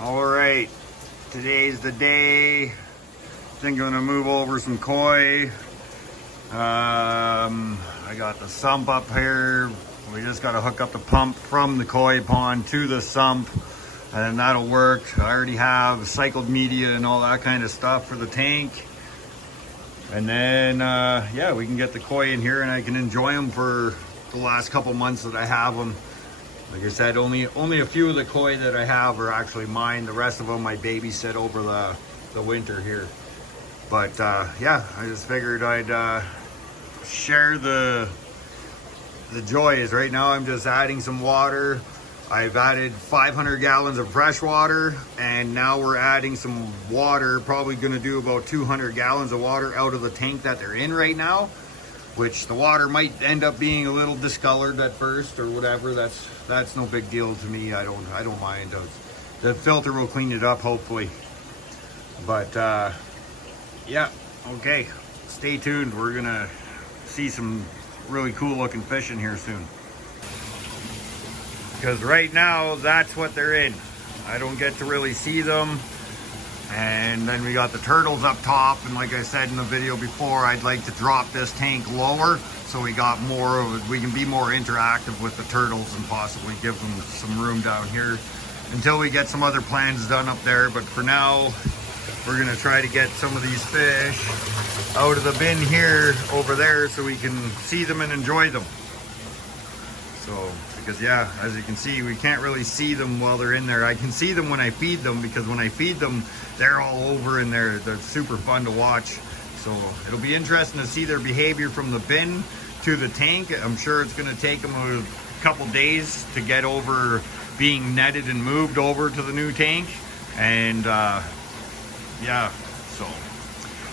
All right, today's the day. I think I'm gonna move over some koi. I got the sump up here. We just gotta hook up the pump from the koi pond to the sump, and then that'll work. I already have cycled media and all that kind of stuff for the tank. And then, yeah, we can get the koi in here and I can enjoy them for the last couple months that I have them. Like I said, only a few of the koi that I have are actually mine. The rest of them I babysit over the winter here. But yeah, I just figured I'd share the joys. Right now I'm just adding some water. I've added 500 gallons of fresh water, and now we're adding some water, probably gonna do about 200 gallons of water out of the tank that they're in right now, which the water might end up being a little discolored at first or whatever. That's no big deal to me. I don't mind. The filter will clean it up, hopefully. But yeah, okay, stay tuned. We're gonna see some really cool looking fish in here soon. Because right now, that's what they're in. I don't get to really see them. And then we got the turtles up top. And like I said in the video before, I'd like to drop this tank lower so we got more of it. We can be more interactive with the turtles and possibly give them some room down here until we get some other plans done up there. But for now, we're gonna try to get some of these fish out of the bin here over there so we can see them and enjoy them. So, because yeah, as you can see, we can't really see them while they're in there. I can see them when I feed them, because when I feed them, they're all over in there. They're super fun to watch. So it'll be interesting to see their behavior from the bin to the tank. I'm sure it's gonna take them a couple days to get over being netted and moved over to the new tank. And yeah, so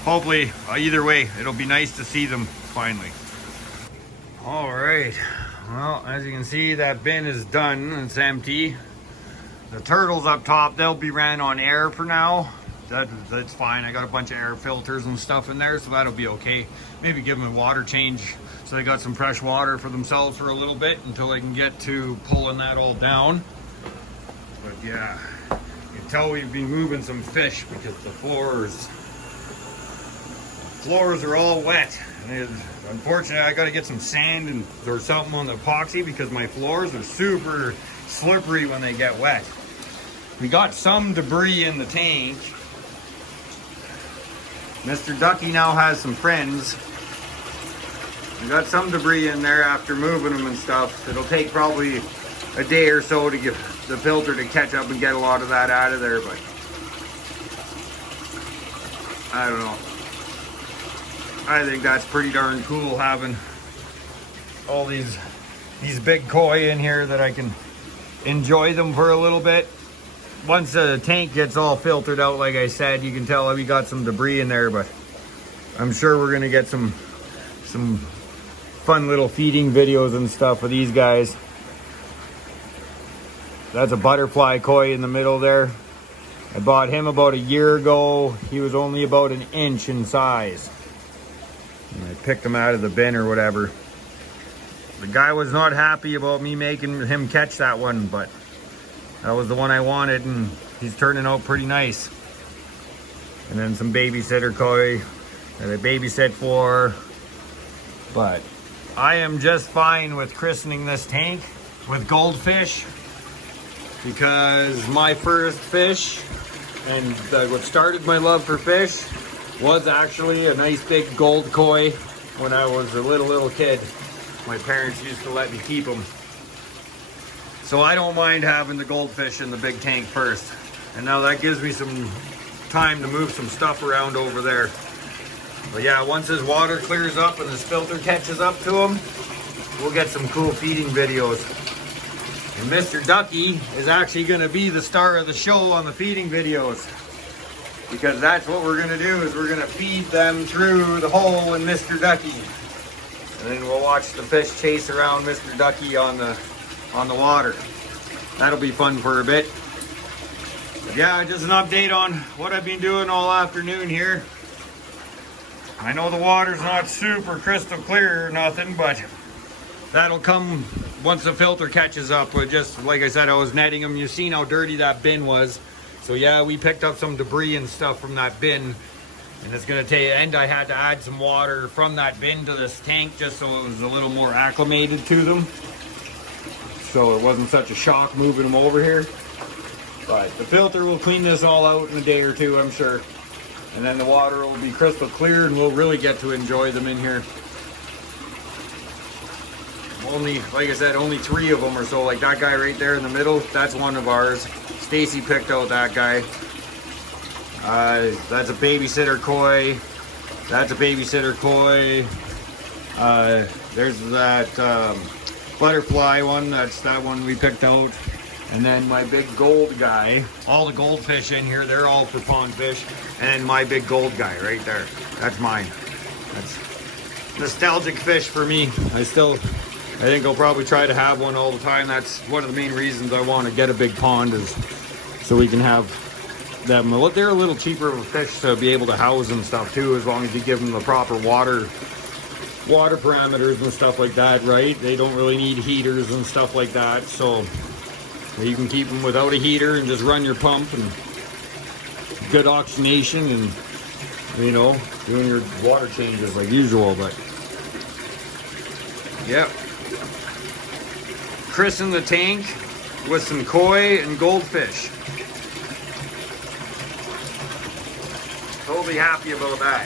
hopefully either way, it'll be nice to see them finally. All right. Well, as you can see, that bin is done. It's empty. The turtles up top, they'll be ran on air for now. That's fine. I got a bunch of air filters and stuff in there, so that'll be okay. Maybe give them a water change so they got some fresh water for themselves for a little bit until they can get to pulling that all down. But yeah, you can tell we've been moving some fish because the floors are all wet. And unfortunately, I got to get some sand or something on the epoxy because my floors are super slippery when they get wet. We got some debris in the tank. Mr. Ducky now has some friends. We got some debris in there after moving them and stuff. It'll take probably a day or so to get the filter to catch up and get a lot of that out of there, but I don't know. I think that's pretty darn cool having all these big koi in here that I can enjoy them for a little bit. Once the tank gets all filtered out, like I said, you can tell we got some debris in there, but I'm sure we're gonna get some fun little feeding videos and stuff with these guys. That's a butterfly koi in the middle there. I bought him about a year ago. He was only about an inch in size. And I picked him out of the bin or whatever. The guy was not happy about me making him catch that one, but that was the one I wanted, and he's turning out pretty nice. And then some babysitter koi that I babysit for. But I am just fine with christening this tank with goldfish, because my first fish and what started my love for fish was actually a nice big gold koi when I was a little kid. My parents used to let me keep them. So I don't mind having the goldfish in the big tank first. And now that gives me some time to move some stuff around over there. But yeah, once his water clears up and his filter catches up to him, we'll get some cool feeding videos. And Mr. Ducky is actually gonna be the star of the show on the feeding videos, because that's what we're gonna do, is we're gonna feed them through the hole in Mr. Ducky. And then we'll watch the fish chase around Mr. Ducky on the water. That'll be fun for a bit. But yeah, just an update on what I've been doing all afternoon here. I know the water's not super crystal clear or nothing, but that'll come once the filter catches up. But just like I said, I was netting them. You've seen how dirty that bin was. So yeah, we picked up some debris and stuff from that bin, and it's gonna take, and I had to add some water from that bin to this tank just so it was a little more acclimated to them. So it wasn't such a shock moving them over here. But the filter will clean this all out in a day or two, I'm sure. And then the water will be crystal clear and we'll really get to enjoy them in here. Only, like I said, only 3 of them or so. Like that guy right there in the middle, that's one of ours. Stacy picked out that guy. That's a babysitter koi. That's a babysitter koi. There's that butterfly one. That's that one we picked out. And then my big gold guy. All the goldfish in here, they're all for pond fish. And my big gold guy right there. That's mine. That's nostalgic fish for me. I think I'll probably try to have one all the time. That's one of the main reasons I want to get a big pond, is so we can have them. They're a little cheaper of a fish to be able to house and stuff too, as long as you give them the proper water parameters and stuff like that, right? They don't really need heaters and stuff like that, so you can keep them without a heater and just run your pump and good oxygenation and, you know, doing your water changes like usual. But yep, Chris in the tank with some koi and goldfish. Totally happy about that.